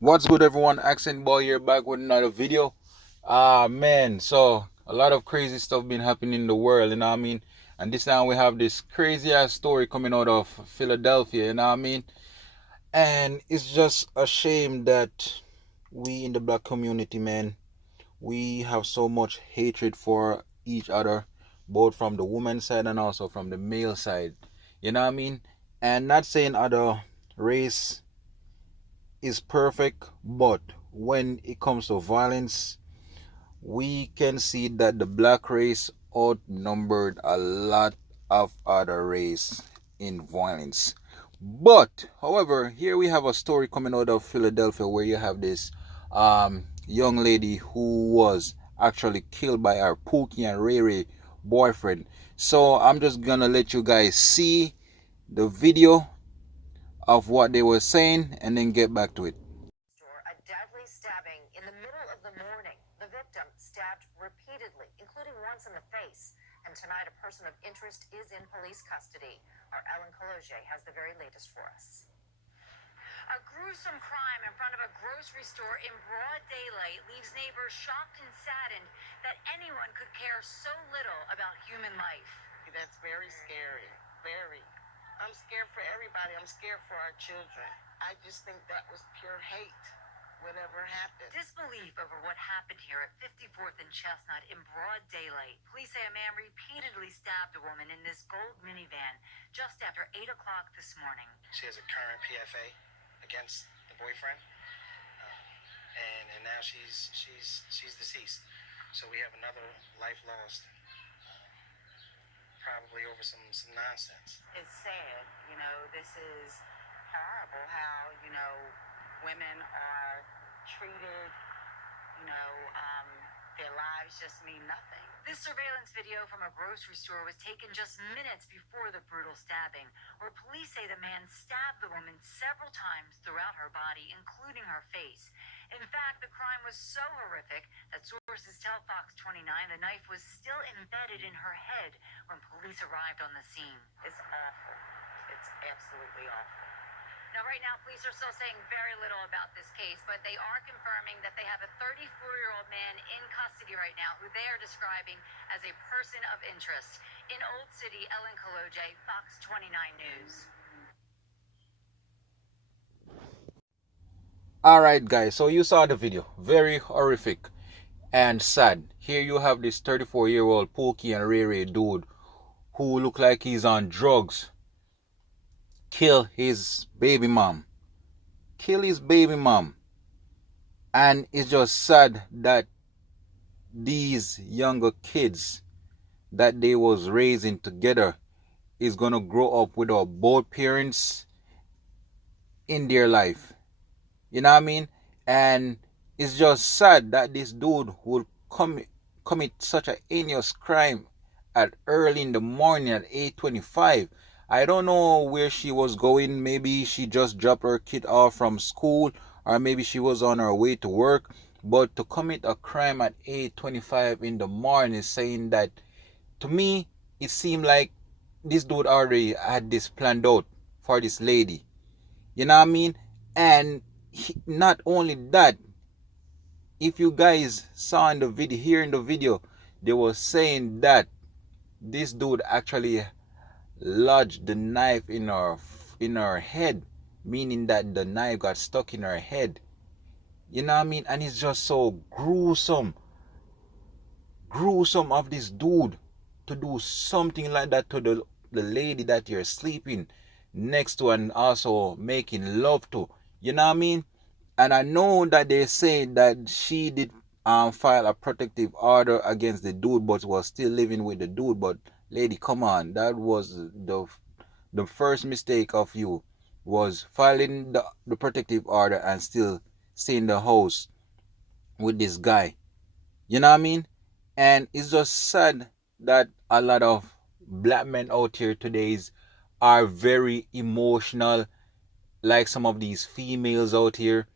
What's good, everyone? Accent Boy here, back with another video. Man, so a lot of crazy stuff been happening in the world, you know what I mean? And this time we have this crazy ass story coming out of Philadelphia, you know what I mean? And it's just a shame that we in the black community, man, we have so much hatred for each other, both from the woman side and also from the male side, you know what I mean? And not saying other race is perfect, but when it comes to violence, we can see that the black race outnumbered a lot of other race in violence. But however, here we have a story coming out of Philadelphia where you have this young lady who was actually killed by her Pookie and Riri boyfriend. So I'm just gonna let you guys see the video of what they were saying and then get back to it. A deadly stabbing in the middle of the morning. The victim stabbed repeatedly, including once in the face. And tonight, a person of interest is in police custody. Our Ellen Cologe has the very latest for us. A gruesome crime in front of a grocery store in broad daylight leaves neighbors shocked and saddened that anyone could care so little about human life. That's very scary. Very. I'm scared for everybody. I'm scared for our children. I just think that was pure hate, whatever happened. Disbelief over what happened here at 54th and Chestnut in broad daylight. Police say a man repeatedly stabbed a woman in this gold minivan just after 8 o'clock this morning. She has a current PFA against the boyfriend, and now she's deceased. So we have another life lost, probably over some nonsense. It's sad, this is horrible how, women are treated, their lives just mean nothing. This surveillance video from a grocery store was taken just minutes before the brutal stabbing, where police say the man stabbed the woman several times throughout her body, including her face. In fact, the crime was so horrific that sources tell Fox 29 the knife was still embedded in her head when police arrived on the scene. It's awful. It's absolutely awful. Now, right now, police are still saying very little about this case, but they are confirming that they have a 34-year-old man in custody right now who they are describing as a person of interest. In Old City, Ellen Cologe, Fox 29 News. Alright guys, so you saw the video. Very horrific and sad. Here you have this 34-year-old Pookie and Riri dude who look like he's on drugs. Kill his baby mom. Kill his baby mom. And it's just sad that these younger kids that they was raising together is gonna grow up without both parents in their life. You know what I mean? And it's just sad that this dude would commit such a heinous crime at early in the morning at 8:25. I don't know where she was going. Maybe she just dropped her kid off from school, or maybe she was on her way to work. But to commit a crime at 8:25 in the morning, saying that, to me, it seemed like this dude already had this planned out for this lady. You know what I mean? And not only that, if you guys saw in the video, here in the video, they were saying that this dude actually lodged the knife in her head, meaning that the knife got stuck in her head. You know what I mean? And it's just so gruesome of this dude to do something like that to the lady that you're sleeping next to and also making love to. You know what I mean? And I know that they say that she did file a protective order against the dude, but was still living with the dude. But lady, come on, that was the first mistake of you, was filing the protective order and still stay in the house with this guy. You know what I mean? And it's just sad that a lot of black men out here today are very emotional, like some of these females out here.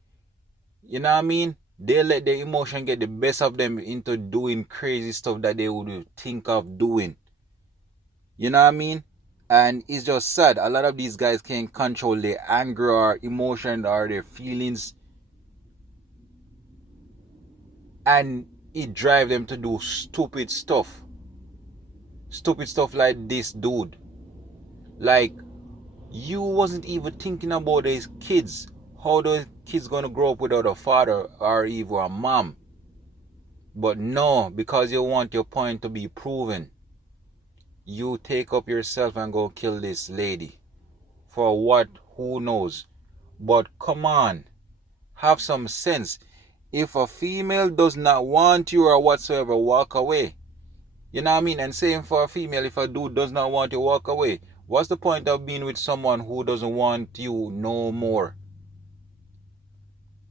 You know what I mean? They let their emotion get the best of them into doing crazy stuff that they would think of doing. You know what I mean? And it's just sad. A lot of these guys can't control their anger or emotion or their feelings. and it drive them to do stupid stuff like this, dude. Like, you wasn't even thinking about these kids, how those kids gonna grow up without a father or even a mom. But no, because you want your point to be proven, you take up yourself and go kill this lady. For what? Who knows? But come on, have some sense. If a female does not want you or whatsoever, walk away. You know what I mean? And same for a female, if a dude does not want you, walk away. What's the point of being with someone who doesn't want you no more?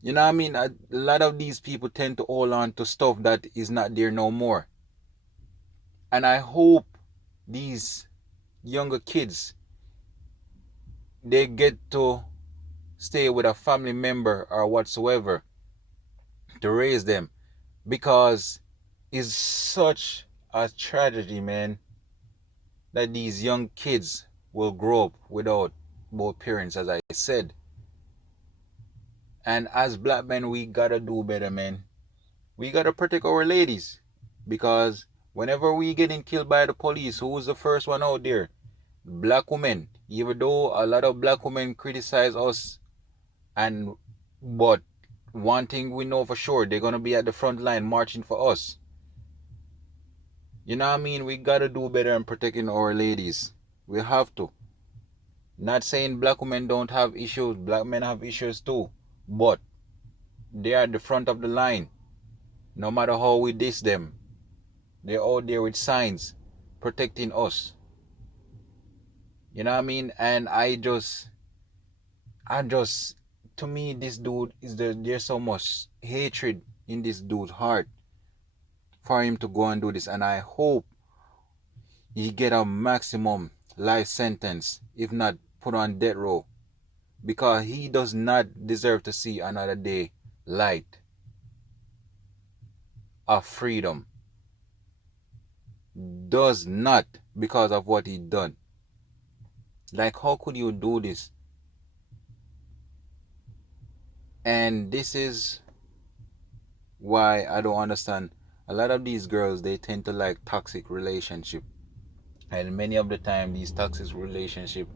You know what I mean? A lot of these people tend to hold on to stuff that is not there no more. And I hope these younger kids, they get to stay with a family member or whatsoever to raise them, because it's such a tragedy, man, that these young kids will grow up without both parents, as I said. And as black men, we gotta do better, man. We gotta protect our ladies, because whenever we getting killed by the police, who's the first one out there? Black women. Even though a lot of black women criticize us, but one thing we know for sure, they're gonna be at the front line marching for us. You know what I mean? We gotta do better in protecting our ladies. We have to. Not saying black women don't have issues, black men have issues too, but they are at the front of the line. No matter how we diss them, they're out there with signs protecting us. You know what I mean? And to me, this dude there's so much hatred in this dude's heart for him to go and do this. And I hope he get a maximum life sentence, if not put on death row, because he does not deserve to see another day light of freedom. Does not, because of what he done. Like, how could you do this? And this is why I don't understand. A lot of these girls, they tend to like toxic relationship, and many of the time these toxic relationship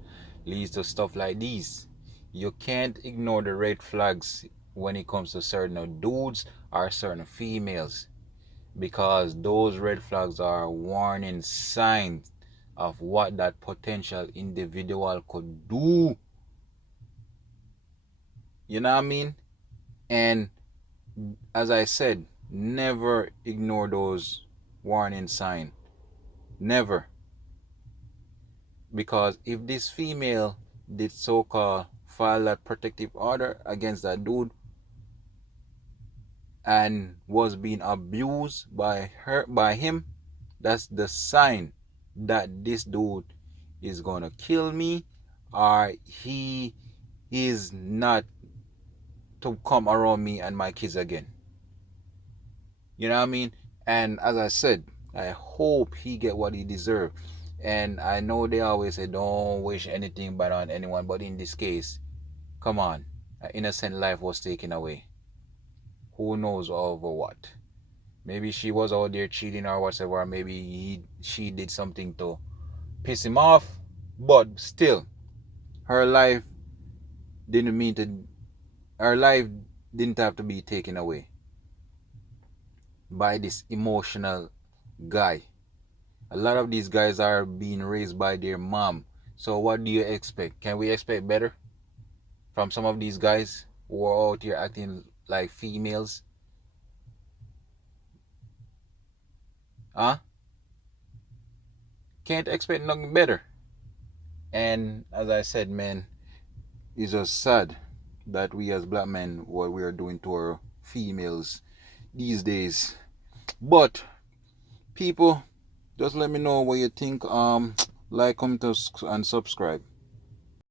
leads to stuff like these. You can't ignore the red flags when it comes to certain dudes or certain females, because those red flags are warning signs of what that potential individual could do. You know what I mean? And as I said, never ignore those warning signs. Never. Because if this female did so-called file that protective order against that dude and was being abused by him, that's the sign that this dude is gonna kill me, or he is not to come around me and my kids again. You know what I mean? And as I said, I hope he get what he deserves. And I know they always say don't wish anything bad on anyone, but in this case, come on, an innocent life was taken away. Who knows over what? Maybe she was out there cheating or whatever. Maybe she did something to piss him off. But still, her life didn't mean to. Her life didn't have to be taken away by this emotional guy. A lot of these guys are being raised by their mom. So what do you expect? Can we expect better from some of these guys who are out here acting like females? Huh? Can't expect nothing better. And as I said, man, it's just sad that we as black men, what we are doing to our females these days. But people, just let me know what you think. Like, comment, and subscribe.